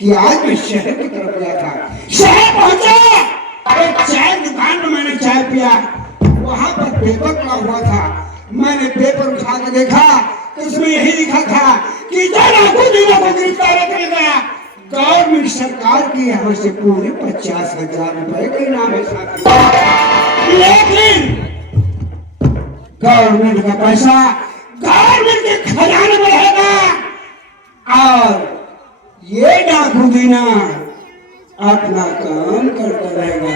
कि आज मैं शहर की तरफ गया था। शहर पहुंचा, एक चाय दुकान में मैंने चाय पिया, वहां पर पेपर पड़ा हुआ था। मैंने पेपर उठा के देखा तो उसमें यही लिखा था कि को गिरफ्तार करेगा। गवर्नमेंट सरकार की यहाँ से पूरे 50,000 रुपए का इनाम है। लेकिन गवर्नमेंट का पैसा गवर्नमेंट के खजाने में रहेगा और ये डाकू दीना अपना काम करता रहेगा।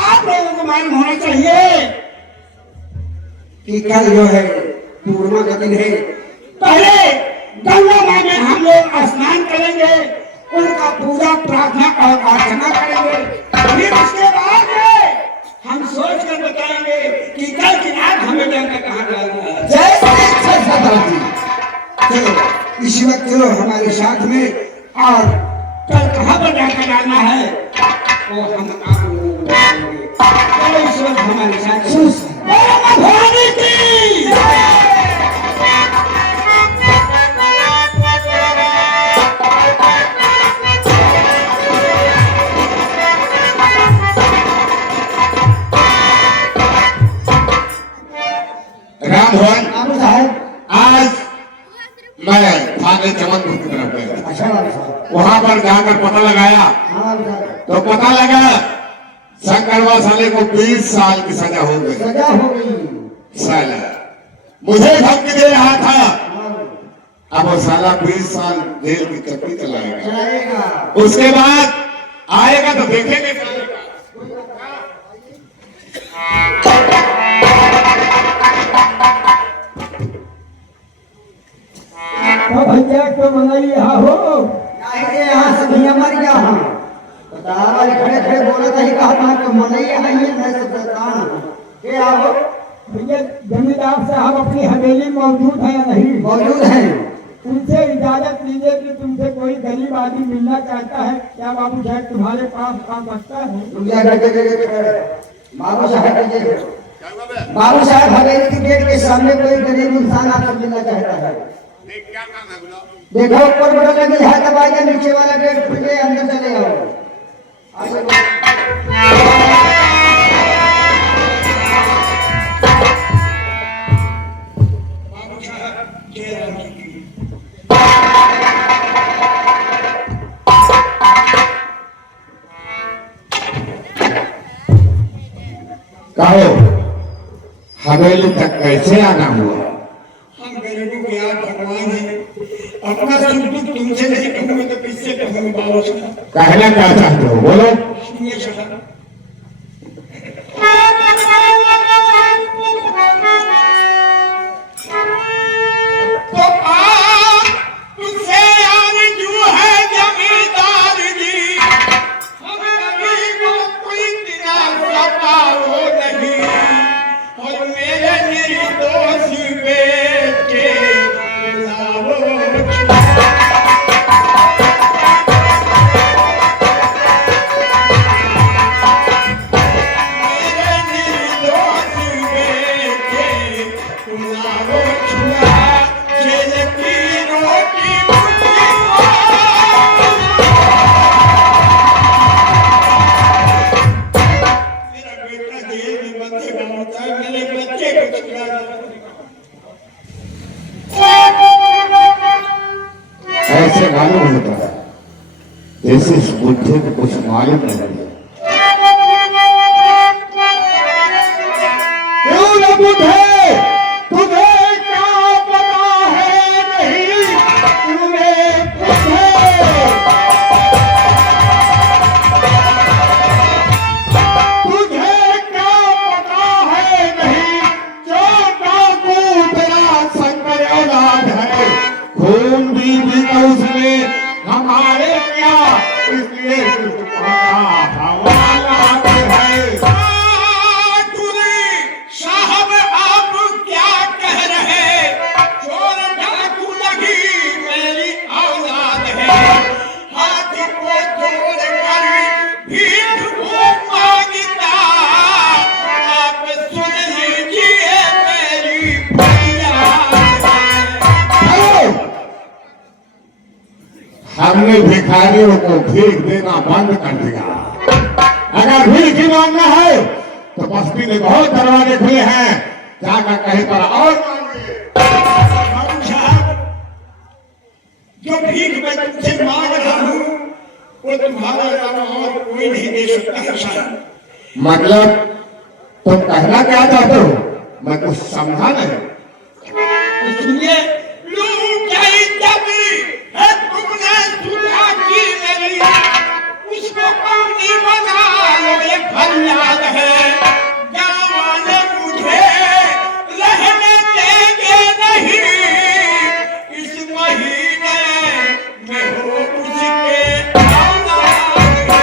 आप लोगों को मालूम होना चाहिए कि कल जो है पूर्णिमा का दिन है। पहले गंगा माँ में हम लोग स्नान करेंगे, उनका पूजा प्रार्थना और अर्चना करेंगे। फिर उसके बाद हम सोच कर बताएंगे कि कल की रात हमें जाकर कहाँ जाना है। जय चलो इसी वक्त चलो हमारे साथ में, और कल कहाँ पर जाकर जाना है वो हम आप लोगों को बताएंगे। चलो इस वक्त हमारे साथ रामधन साहब, आज मैं थाने चमनपुर की तरफ गया। वहां पर जाकर पता लगाया तो पता लगा शंकरवा साले को 20 साल की सजा हो गई। साला मुझे धमकी दे रहा था, अब वो साला 20 साल जेल की चक्की चलाएगा। उसके बाद आएगा तो देखेंगे साले का। तो भैया तो मनाई यहाँ हो यहाँ से भैया मर गया। खड़े खड़े बोला था, कहा था कि मनाई है मैं सब के आओ। भैया जमींदार साहब अपनी हवेली मौजूद है या नहीं? मौजूद है। उनसे इजाजत लीजिए कि तुमसे कोई गरीब आदमी मिलना चाहता है। क्या बाबू साहब तुम्हारे पास आ सकता है? बाबू साहब हवेली के गेट के सामने कोई गरीब इंसान आपसे मिलना चाहता है। देखो ऊपर बड़ा लगी है दबाई, नीचे वाला गेट खुल के अंदर चले आओ। कहो हवेली तक कैसे आना हुआ? हम गरीबों के यार भगवान है, अपना सुख दुख तुमसे नहीं कहूँगा तो किससे कहूँगा बाबू साहब? कहना क्या चाहते हो बोलो। सुनिए साहब, तो आप तुझसे आरज़ू है जमींदार जी, हम गरीबों को इतना सताओ नहीं, और मेरे निर्दोष बेटे लाओ। ऐसे मालूम होता है जैसे इस बुद्धि को कुछ मालूम नहीं है। क्यों न बुद्धे, तुझे क्या पता है नहीं? तुम्हें बुद्धे, तुझे क्या पता है नहीं? जो डाकू तेरा शंकर औलाद है, खून भी उसमें हमारे क्या, इसलिए हवाला है। साहब आप क्या कह रहे? चोर डाकू लगी मेरी औलाद है, हाथ को जोड़ कर भीख को मांगता, आप सुन लीजिए मेरी फरियाद है। हमने भिखारियों को भीख देना बंद कर दिया। अगर भीख ही मांगना है तो बस्ती में बहुत दरवाजे खुले हैं, जाकर कहीं पर और मांगिए। बाबू साहब, जो भीख मैं तुमसे मांग रहा हूँ वो तुम्हारा अलावा और कोई नहीं दे सकता है साहब। मतलब तुम कहना क्या चाहते हो? मैं कुछ समझा नहीं। तो सुनिए, लूट जाई जबरी है तुमने सुना की मेरी, उसको पानी बना लो ये फरियाद है। जवान मुझे रहने देंगे नहीं, इस महीने में हो उसके औलाद है।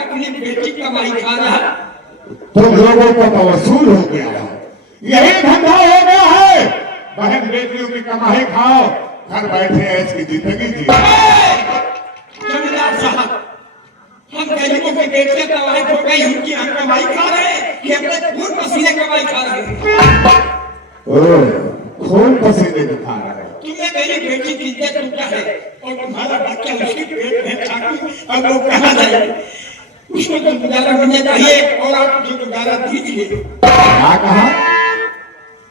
अपनी बेटी कमाई खा रहा है। तुम लोगों को तो वसूल हो गया है, यही धंधा हो गया है। बहन बेटियों की कमाई खाओ, घर बैठे ऐसी जिंदगी जी। जमींदार साहब, हम गरीबों के बेटे कमाई खो गई, उनकी हम कमाई खा रहे हैं कि अपने खून पसीने कमाई खा रहे हैं। खून पसीने की खा रहे हो। तुमने मेरी बेटी की इज्जत लूटा है और तुम्हारा बच्चा उसके पेट में चाकू, अब वो कहाँ जाए? उसको तो गुजारा होना चाहिए और आप मुझे गुजारा दीजिए। क्या कहा?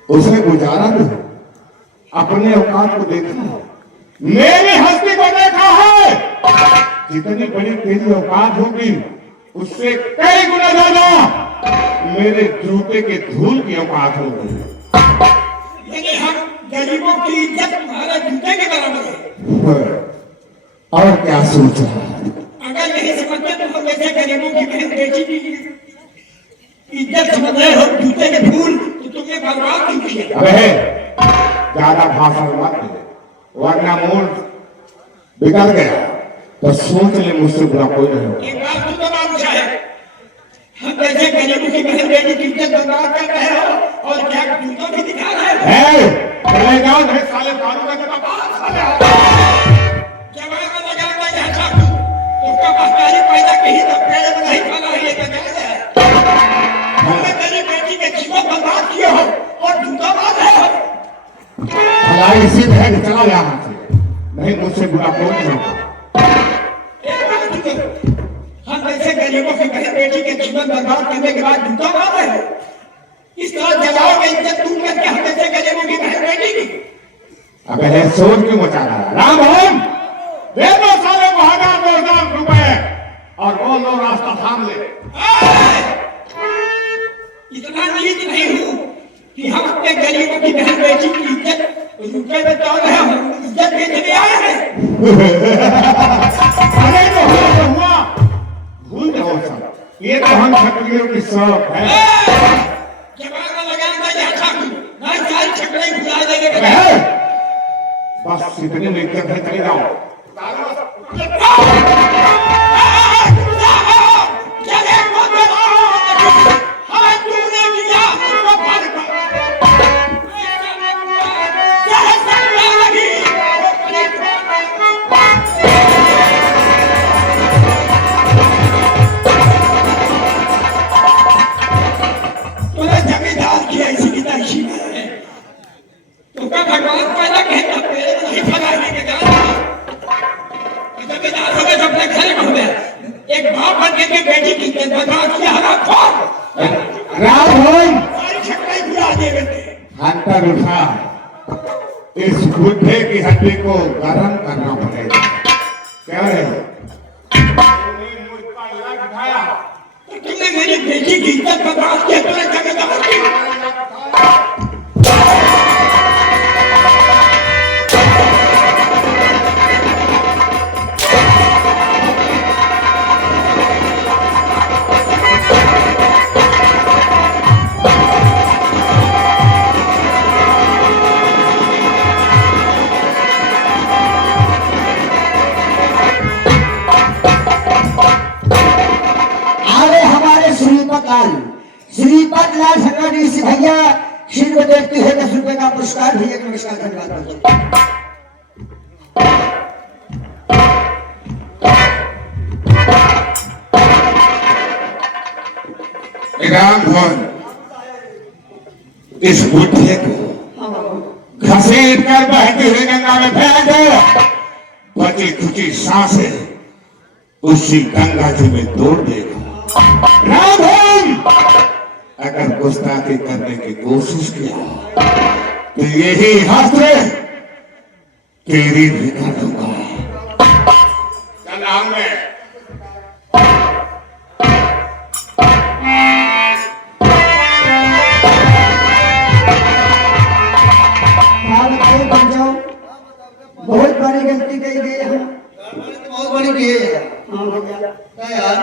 उसे गुजारा दो, अपने औकात को देखा है, मेरी हस्ती को देखा है। जितनी बड़ी तेरी औकात होगी उससे कई गुना ज्यादा मेरे जूते के धूल की औकात होगी। लेकिन हम गरीबों की इज्जत तुम्हारा जूते के बराबर है। और क्या सोच रहा है? अगर नहीं समझते तो हम जैसे गरीबों की बहन बेटी की इज्जत समझ रहे हो जूते के धूल, तो तुम्हें बर्बाद क्यों किया? अबे ज्यादा भाषण मत दे, वरना मूड बिगड़ गया तो सोच ले मुझसे बुरा कोई नहीं होगा। एक बात तो बाबू साहब, हम जैसे गरीबों की बहन बेटी की इज्जत बर्बाद कर रहे हो और क्या जूतों की दिखा रहे हो? चले जाओ, नहीं साले दारू का जगह बाहर साले आओ। जवान में लगाता है अच्छा उसका पहचानी पैदा कहीं तो पेड़ में नहीं फला है, ये तो जायज है। तुमने मेरी बेटी के जीवन बर्बाद किए हो और जूता मार रहे हो। भलाई इसी तरह से चला यहाँ से, नहीं मुझसे बुरा कोई नहीं होगा। एक बात सुनो, हम जैसे गरीबों की बहन बेटी के जीवन बर्बाद करने के बाद जूता मार रहे हो, इस तरह जलाओगे इज्जत दूर करके हम जैसे गरीबों की बहन बेटी की। अब है सोच क्यों मचा रहा है? राम भवन दे दो साले को 1000-2000 रुपए और बोलो रास्ता थाम ले। इतना नीच नहीं हूँ कि हम अपने गरीबों की बहन बेटी की इज्जत रुपए में तोड़ रहे हो, इज्जत बेचने आए हैं। अरे तो हुआ, भूल जाओ सब, ये तो हम क्षत्रियों की शौक है। जवान में लगाता है अच्छा ना सारी छकड़े भुला देने के बाद बस इतनी में इज्जत है, चले जाओ। जमींदार की ऐसी की तैसी है, तुमका भगवान पैदा कहता पेड़ में नहीं फलाने के कारण जमींदार हो गए तो अपने घर में हो गए। एक बाप बन के बेटी की इज्जत बर्बाद किया हरा कौन? राम भवन सारी छकड़े भुला देवे थे। हंटर उठा, इस बुढ़े की हड्डी को गर्म करना पड़ेगा। क्या है? मुझ पर लग उठाया, तुमने मेरी बेटी की इज्जत बर्बाद किया, तुमने जमींदार की। श्रीपत लाल शंकर जी भैया खीर को देखते हैं 10 रुपए का पुरस्कार भी एक नमस्कार धन्यवाद। राम भवन इस बुढ़े को घसीट कर बहती हुई गंगा में फेंक दो, बची खुची सांसें उसी गंगा जी में तोड़ देगा। राम भवन अगर गुस्ताखी करने की कोशिश किया तो यही हाथ से तेरी भी कर दूंगा। चल आऊंगे। बहुत बड़ी गलती की गई है, बहुत बड़ी की है। क्या यार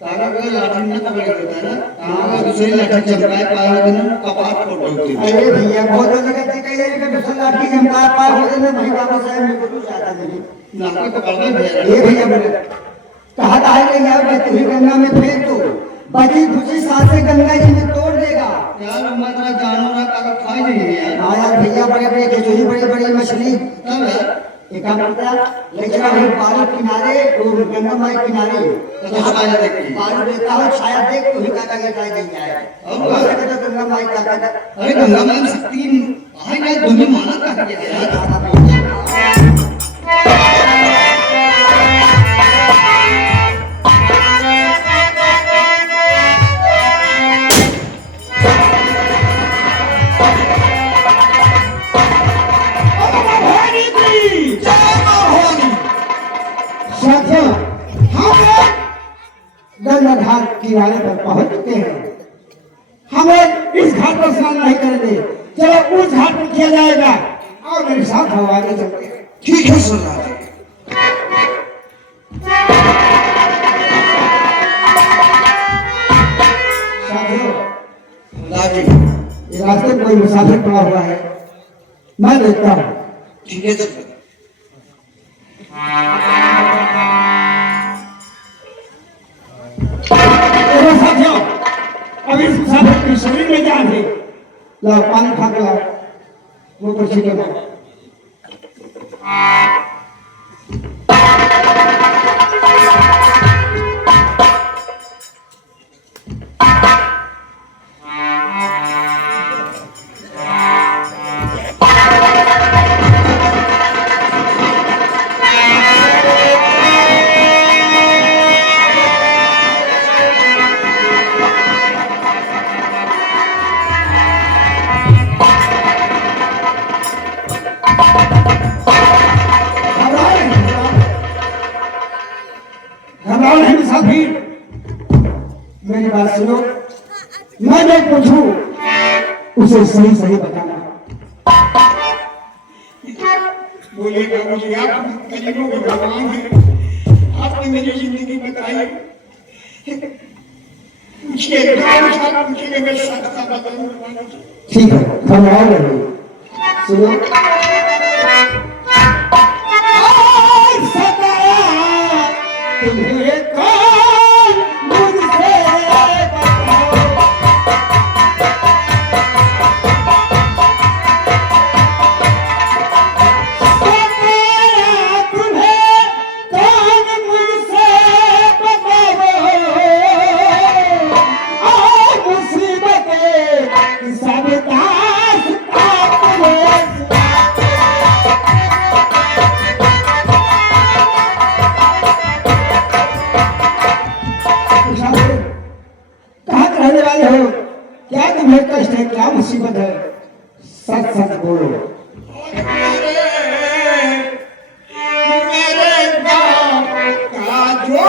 तारा का लाठी में तो बड़ी होता है ना, तारा का दूसरी लाठी चमकाए पाए होते ना कपाट फोड़ होती है। अरे भैया बहुत बड़ी गलती की है कि दूसरी लाठी चमकाए पाए होते ना भाई बाबा साहब मेरे को कुछ आता नहीं। नाका को पकड़ में ये भैया बोले कहा था कि यार बहती हुई गंगा में फेंक दो, बची खुची सांसें गंगा जी में तोड़ देगा। यार हमारा जानो ना का खाई नहीं है। हाँ यार भैया बड़े बड़े खिचड़ी बड़ी बड़ी मछली तब यार एक काम करता लेकिन अभी पानी किनारे और गंगा माई किनारे तो छाया देखी। पानी देता हो छाया देख तो ही काका के जाए नहीं जाए और तो गंगा माई का अरे गंगा माई शक्ति आई ना दुनिया माना का है। गंगा घाट किनारे पर पहुंच चुके हैं। हमें इस घाट पर स्नान नहीं करेंगे, चलो उस घाट पर किया जाएगा और मेरे साथ हम आगे चलते हैं। ठीक है सरदार साथियों ये रास्ते में कोई मुसाफिर पड़ा हुआ है, मैं देखता हूँ। ठीक है सर। साथियों अब इस मुसाफिर के शरीर में जान है, लाओ पानी खा के लाओ, वो तो ठीक है। मेरी बात सुनो, मैं जो पूछूं उसे सही सही बताना। बोलिए बाबूजी आप गरीबों के भगवान हैं, आपने मेरी जिंदगी बताई। पूछिए पूछिए मैं सच्चा बताऊं। ठीक है फरमाओ रही सुनो। तुम्हें कौन मुझसे कष्ट है, क्या मुसीबत है, सच सच बोलो। मेरे गाँव का जो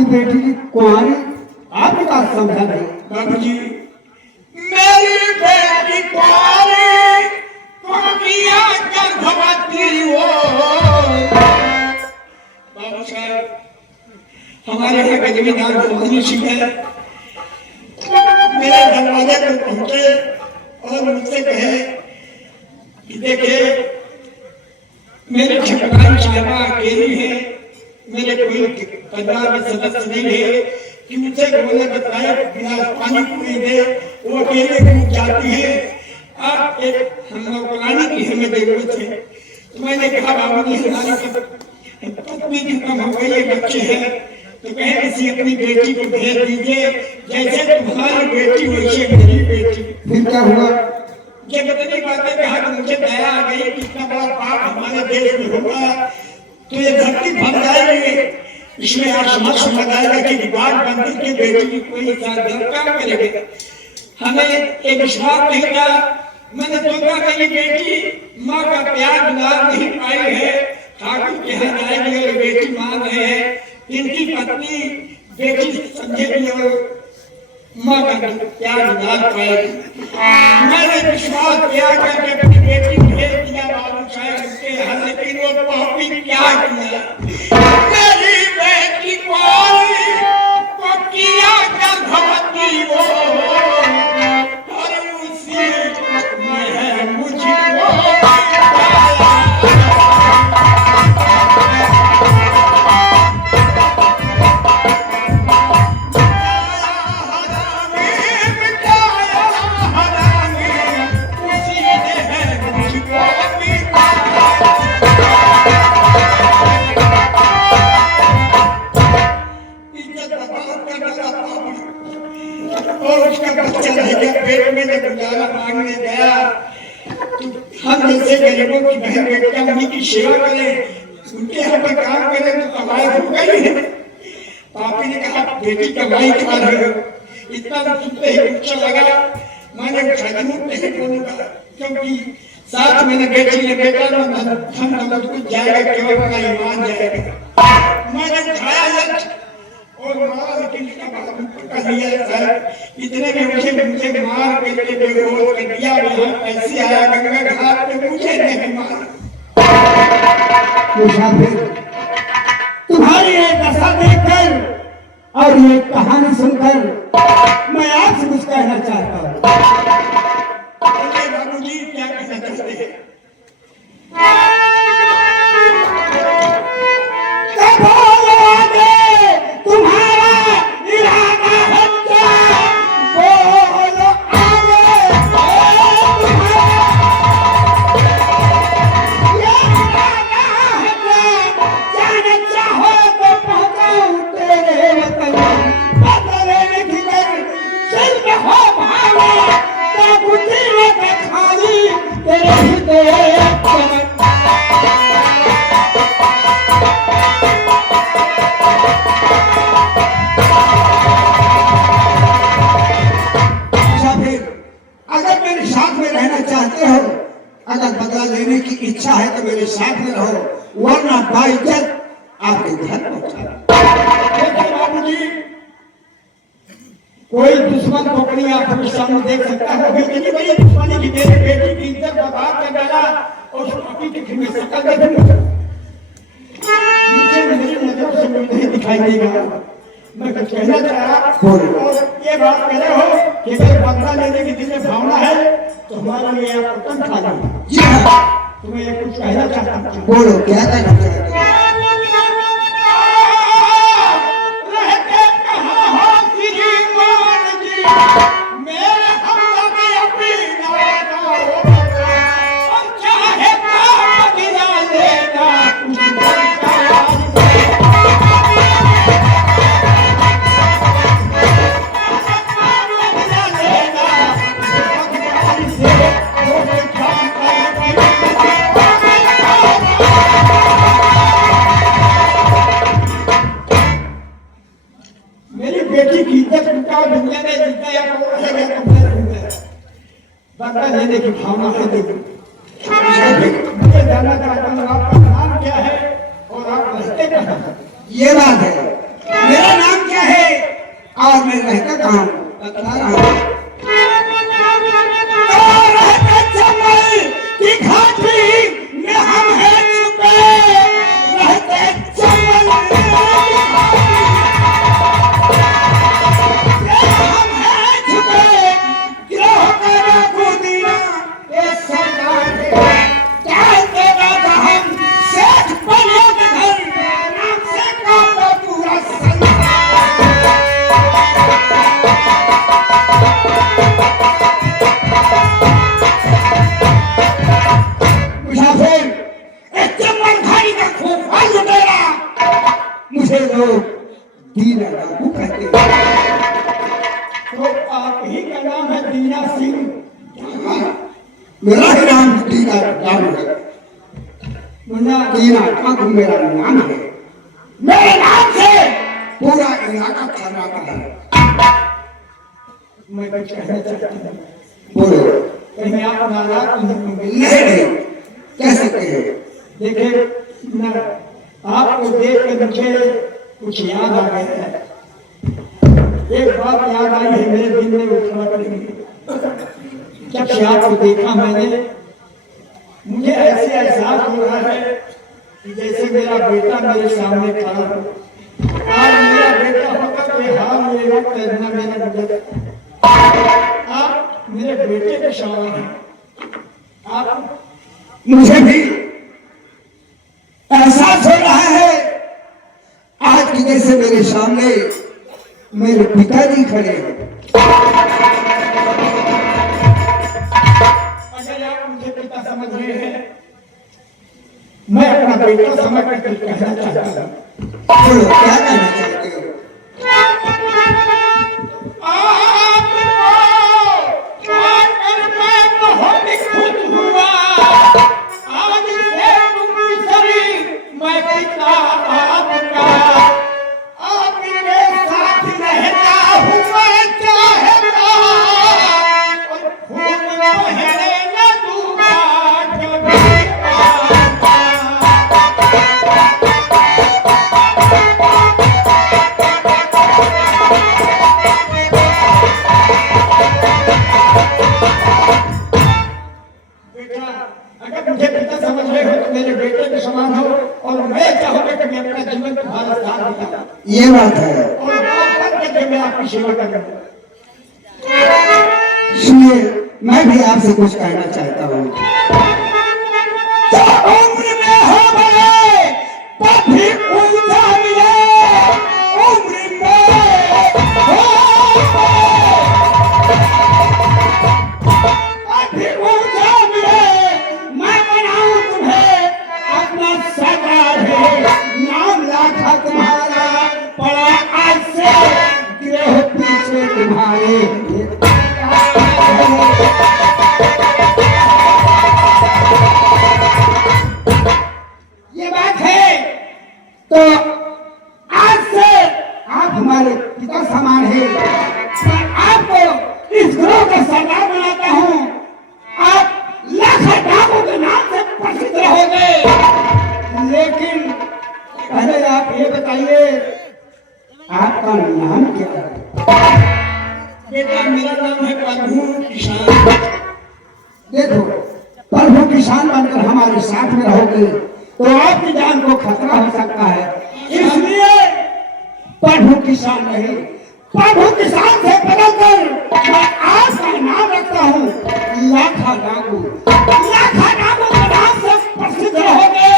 आपकी बेटी की कुंवारी आपकी बात समझा नहीं। बाबूजी मेरी बेटी कुंवारी कुटिया गर्भवती हो। बाबू साहब हमारे यहाँ का जमींदार भवानी सिंह है, मेरे दरवाजे पर पहुंचे और मुझसे कहे कि देखिए मेरे छपराई साहबा अकेली है, मेरे कोई परिवार में सदस्य नहीं है कि मुझसे उन्होंने बताया गिलास पानी पूरी दे, वो अकेले डूब जाती है, आप एक हम नौकरानी की हमें जरूरत है। तो मैंने कहा बाबूजी हमारी पत्नी खत्म हो गई है, बच्चे हैं, तो कहे किसी अपनी बेटी को भेज दीजिए, जैसे तुम्हारी बेटी वैसे मेरी बेटी। फिर क्या हुआ? जब इतनी बातें कहा तो मुझे दया आ गई कि इतना बड़ा पाप हमारे देश में होगा तो ये धरती भर जाएगी, इसमें आसमान समझ आएगा कि बात बंदी की बेटी की कोई गलत काम करेगा। हमें एक विश्वास नहीं था, मैंने सोचा कि ये बेटी माँ का प्यार दुलार नहीं पाई है, ठाकुर के यहाँ जाएगी और बेटी मान रहे हैं, इनकी पत्नी बेटी समझेगी और माँ का प्यार दुलार पाएगी। मैंने विश्वास किया करके अपनी बेटी भेज दिया बाबू साहब उसके यहाँ, लेकिन वो पापी क्या किया, मेरी बेटी को किया गर्भवती वो, और उसी में मुझको पेट में जब गुजारा मांगने गया तो हम जैसे गरीबों की बहन बेटियां उन्हीं की सेवा करें, उनके यहाँ पर काम करें तो कमाई हो गई है। पापी ने कहा बेटी कमाई खा रहे हो, इतना सुनते ही गुस्सा लगा, मैंने खजूर नहीं बोलूंगा क्योंकि साथ मैंने बेटी ने बेटा ना धन दौलत कुछ जाएगा केवल अपना ईमान जाएगा। मैंने उठाया लक्ष्य और मार के कर दिया सर, इतने में मुझे मार के बेहोश कर दिया, ऐसी आया गंगा घाट पे मुझे नहीं मारा। मुसाफिर तुम्हारी ये दशा देखकर और ये कहानी सुनकर मैं आपसे कुछ कहना चाहता हूँ। बाबूजी क्या कहना चाहते हैं? तुम्हारा इरादा है क्या? बोलो आगे। जाना चाहो तो पहुंचाऊं तेरे वतन, बदले किधर चल में हो भागा, तो बुद्धि में खाली तेरे हृदय चाहते हो, अगर बदला लेने की इच्छा है तो मेरे साथ में रहो, वरना बाइज्जत आपके घर पहुंचा। बाबूजी कोई दुश्मन को अपनी आंखों के सामने देख सकता है, इतनी बड़ी दुश्मनी की मेरे बेटी की इज्जत बर्बाद कर डाला और उस पति की फिर शकल देखूंगा, मुझे मेरी नजरों से नहीं दिखाई देगा। मैं कुछ कहना चाहा और ये बात कह रहे हो कि अगर बदला लेने की दिल में भावना है तो हमारा लिए आप कम खा लो। जी हाँ, तुम्हें ये कुछ कहना चाहता हूँ। बोलो क्या कहना चाहते हो? रहते कहाँ हो श्रीमान जी, मेरे हमदर्द अपनी नाता हो, और चाहे तो बदला लेना कुछ बनता दुनिया में जीता या बदला लेने की भावना है। मुझे जानना चाहता हूँ आपका नाम क्या है और आप रहते कहाँ हैं? ये बात है, मेरा नाम और मैं रहता कहाँ हूँ? रहते चंबल की घाटी में हम हैं छुपे, रहते चंबल हम हैं छुपे, गिरोह का खुदिया ये सरकार है। चाहते राजा हम शेख बनिया के घर नाम से कांपे पूरा संसार। मुसाफिर, एक चंबल घाटी का खोखा लुटेरा, मुझे लोग दीना डाकू कहते हैं। तो आप ही का नाम है दीना सिंह? मेरा ही नाम दीना डाकू है। मुन्ना दीना डाकू मेरा नाम है। मेरे नाम से पूरा इलाका खर्राता है। मैं कुछ कहना चाहता हूँ, बोलो। कहीं आप नाराज तो नहीं होंगे? नहीं, कह सकते हैं। देखिए मुन्ना, आपको देख के मुझे कुछ याद आ गया है। एक बात याद आई है, मेरे दिल में उठा पड़ी। जब से आपको देखा मैंने, मुझे ऐसे एहसास हो रहा है कि जैसे मेरा बेटा मेरे सामने खड़ा हो। आज मेरा बेटा होकर के हाल में लोग तैरना मेरा मुझे, आप मेरे बेटे के समान हैं। आप मुझे भी एहसास हो रहा है आज की जैसे मेरे सामने मेरे पिताजी खड़े हैं। अगर आप मुझे पिता समझ रहे हैं, मैं अपना बेटा समझ कर कहना चाहता हूँ। बोलो, क्या कहना चाहते हो? अगर मुझे पिता समझ रहे हो तो मेरे बेटे के समान हो, और मैं चाहूंगा कि मैं अपना जीवन तुम्हारा साथ बिताऊं ये बात है। और बात करके मैं आपकी सेवा करूंगा। सुनिए, मैं भी आपसे कुछ कहना चाहता हूँ। जो उम्र में हो बड़े तब भी ऊंचा मिले, उम्र में हो अभी ऊंचा मिले, मैं बनाऊं तुम्हें अपना सरदार है। नाम लाखा तुम्हारा पड़ा आज से, गिरोह पीछे तुम्हारे। ये बात है तो आज से आप हमारे पिता समान हैं। मैं आपको इस ग्रोह का सरदार बनाता हूँ। आप लाखों डाकू के नाम से प्रसिद्ध रहोगे। लेकिन पहले आप ये बताइए, आपका नाम क्या है? बेटा, मेरा नाम है प्रभु किसान। देखो, प्रभु किसान बनकर हमारे साथ में रहोगे तो आपकी जान को खतरा हो सकता है। इसलिए प्रभु किसान नहीं, प्रभु किसान से बदलकर मैं आपका नाम रखता हूँ लाखा डाकू। लाखा डाकू के नाम से प्रसिद्ध रहोगे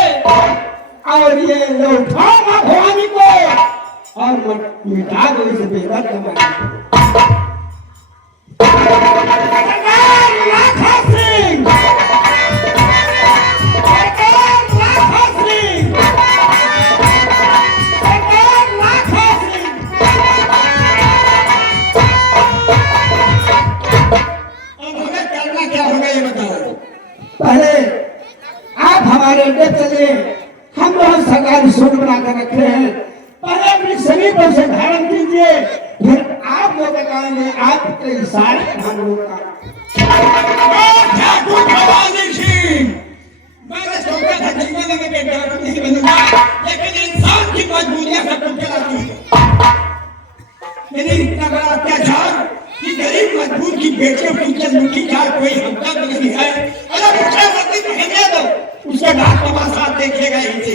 और ये लौटाओ मां भवानी को और मिटा दो इस बेदर्द जमाने को। सरदार लाखा सिंह, सरदार लाखा सिंह, सरदार लाखा सिंह। अब हमें करना क्या होगा ये बताओ। पहले आप हमारे अड्डे चलिए, हम बहुत सरकारी सूट बनाकर रखे हैं। पहले अपनी शरीरों से धारण कीजिए, फिर आप जो बताएंगे आपके इशारे पर हम लोग का। ठाकुर भवानी सिंह, मैंने सोचा था जीवन में मैं डाकू नहीं बनूंगा, लेकिन इंसान की मजबूरियां सब कुछ चलाती है। मेरी उनकी बेटियों की इज्जत लूटी जाए, कोई हमका नहीं है। अरे मुझे मत कहने दो, उसके बाद तमाशा देखेगा इनसे।